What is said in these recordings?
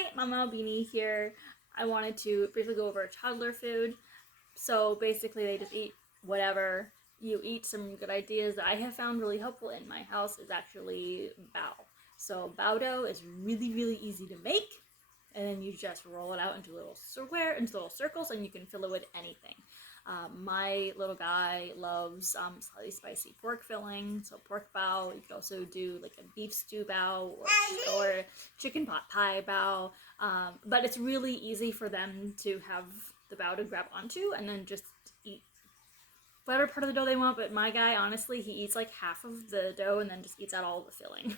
Hi, Mama Beanie here. I wanted to briefly go over toddler food. So basically, they just eat whatever you eat. Some good ideas that I have found really helpful in my house is actually bao. So bao dough is really, really easy to make. And then you just roll it out into little circles, and you can fill it with anything. My little guy loves slightly spicy pork filling, so pork bao. You could also do like a beef stew bao or chicken pot pie bao. But it's really easy for them to have the bao to grab onto and then just eat whatever part of the dough they want. But my guy, honestly, he eats like half of the dough and then just eats out all the filling.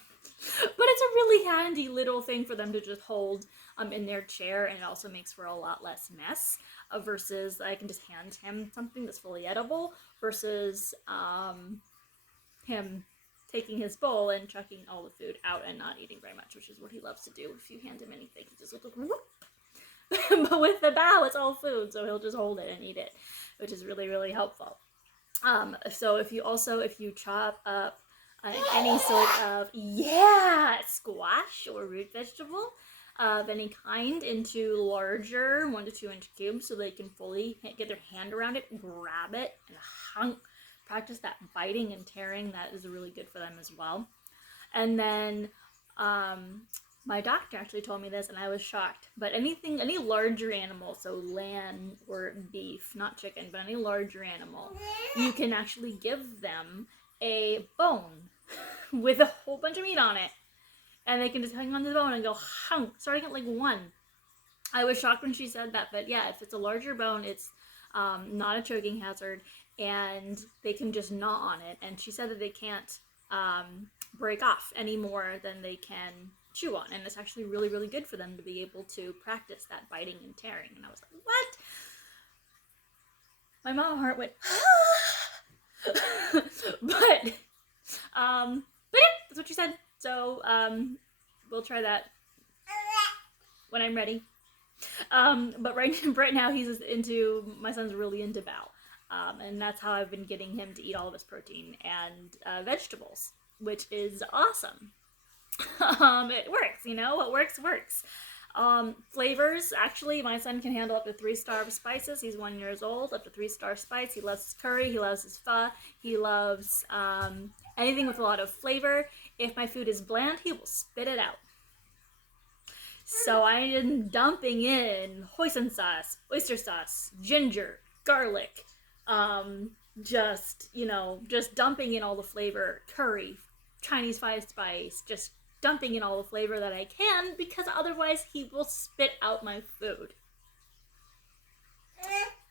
But it's a really handy little thing for them to just hold in their chair, and it also makes for a lot less mess versus I can just hand him something that's fully edible versus him taking his bowl and chucking all the food out and not eating very much, which is what he loves to do. If you hand him anything, he just goes whoop. But with the bao, it's all food, so he'll just hold it and eat it, which is really, really helpful. So if you chop up any sort of squash or root vegetable of any kind into larger 1 to 2 inch cubes, so they can fully get their hand around it, grab it, and practice that biting and tearing. That is really good for them as well. And then my doctor actually told me this, and I was shocked. But any larger animal, so lamb or beef, not chicken, but any larger animal, you can actually give them a bone with a whole bunch of meat on it. And they can just hang on to the bone and go, starting at like 1. I was shocked when she said that, but yeah, if it's a larger bone, it's not a choking hazard, and they can just gnaw on it. And she said that they can't break off any more than they can chew on, and it's actually really, really good for them to be able to practice that biting and tearing. And I was like, what? My mama heart went but yeah, that's what she said. So we'll try that when I'm ready. But right now my son's really into bao, and that's how I've been getting him to eat all of his protein and vegetables, which is awesome. It works, what works. Flavors, actually, my son can handle up to 3-star spices. He's 1 year old, up to 3-star spice. He loves his curry, he loves his pho, he loves anything with a lot of flavor. If my food is bland, he will spit it out. So I am dumping in hoisin sauce, oyster sauce, ginger, garlic, just dumping in all the flavor, curry, Chinese 5-spice, just dumping in all the flavor that I can, because otherwise he will spit out my food.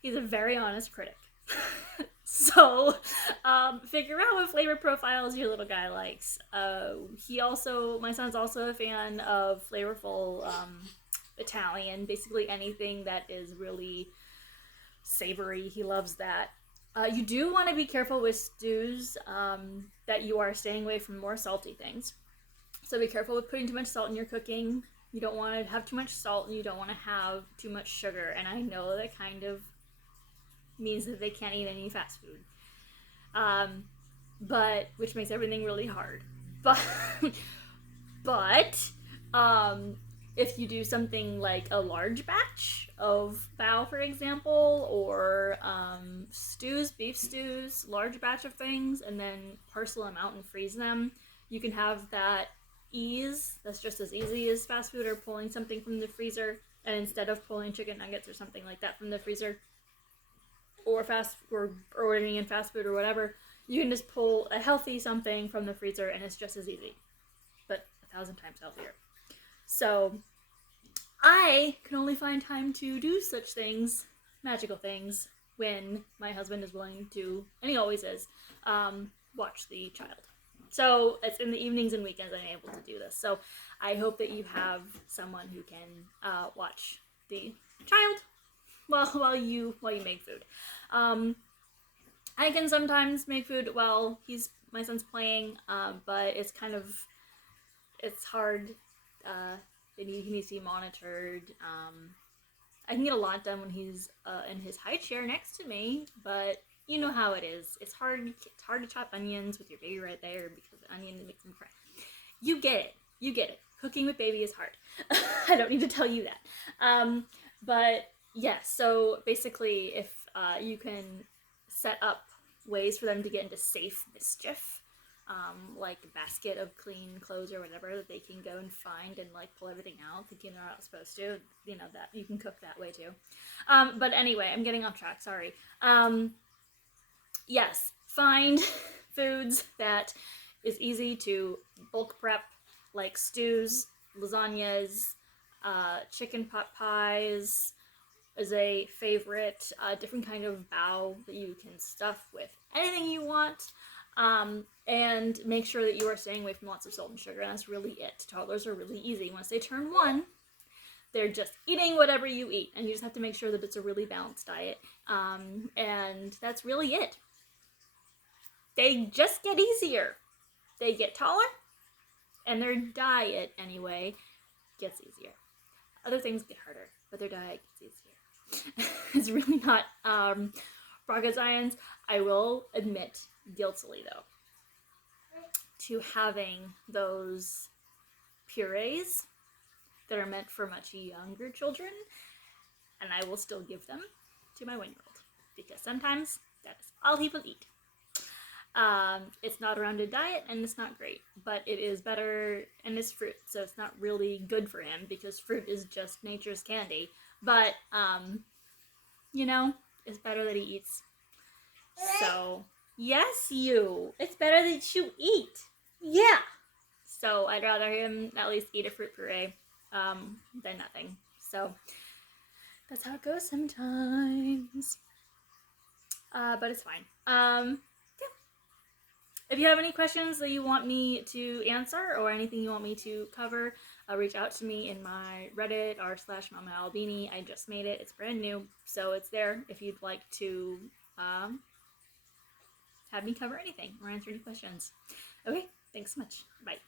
He's a very honest critic. So, figure out what flavor profiles your little guy likes. My son's also a fan of flavorful Italian, basically anything that is really savory. He loves that. You do want to be careful with stews that you are staying away from more salty things. So be careful with putting too much salt in your cooking. You don't want to have too much salt, and you don't want to have too much sugar. And I know that kind of means that they can't eat any fast food, but which makes everything really hard. But if you do something like a large batch of bao, for example, or beef stews, large batch of things, and then parcel them out and freeze them, you can have that ease. That's just as easy as fast food or pulling something from the freezer. And instead of pulling chicken nuggets or something like that from the freezer, or ordering in fast food or whatever, you can just pull a healthy something from the freezer, and it's just as easy, but 1,000 times healthier. So I can only find time to do such things, magical things, when my husband is willing to, and he always is, watch the child. So it's in the evenings and weekends I'm able to do this. So I hope that you have someone who can watch the child while you make food. I can sometimes make food while my son's playing, but it's hard. He needs to be monitored. I can get a lot done when he's in his high chair next to me, but you know how it is. It's hard to chop onions with your baby right there, because the onion makes them cry. You get it. cooking with baby is hard. I don't need to tell you that. But yeah, so basically, if you can set up ways for them to get into safe mischief, like a basket of clean clothes or whatever that they can go and find and like pull everything out, thinking they're not supposed to, you know, that you can cook that way too. But anyway, I'm getting off track. Sorry. Yes, find foods that is easy to bulk prep, like stews, lasagnas, chicken pot pies is a favorite. Different kind of bao that you can stuff with anything you want. And make sure that you are staying away from lots of salt and sugar. And that's really it. Toddlers are really easy. Once they turn 1, they're just eating whatever you eat. And you just have to make sure that it's a really balanced diet. And that's really it. They just get easier. They get taller, and their diet, anyway, gets easier. Other things get harder, but their diet gets easier. It's really not rocket science. I will admit, guiltily though, to having those purees that are meant for much younger children, and I will still give them to my 1-year-old, because sometimes that is all he will eat. It's not a rounded diet, and it's not great, but it is better, and it's fruit, so it's not really good for him, because fruit is just nature's candy, but, you know, it's better that he eats. So, yes, it's better that you eat. Yeah. So, I'd rather him at least eat a fruit puree, than nothing. So, that's how it goes sometimes. But it's fine. If you have any questions that you want me to answer or anything you want me to cover, reach out to me in my Reddit r/Mama Albini. I just made it. It's brand new, so it's there if you'd like to have me cover anything or answer any questions. Okay, thanks so much. Bye.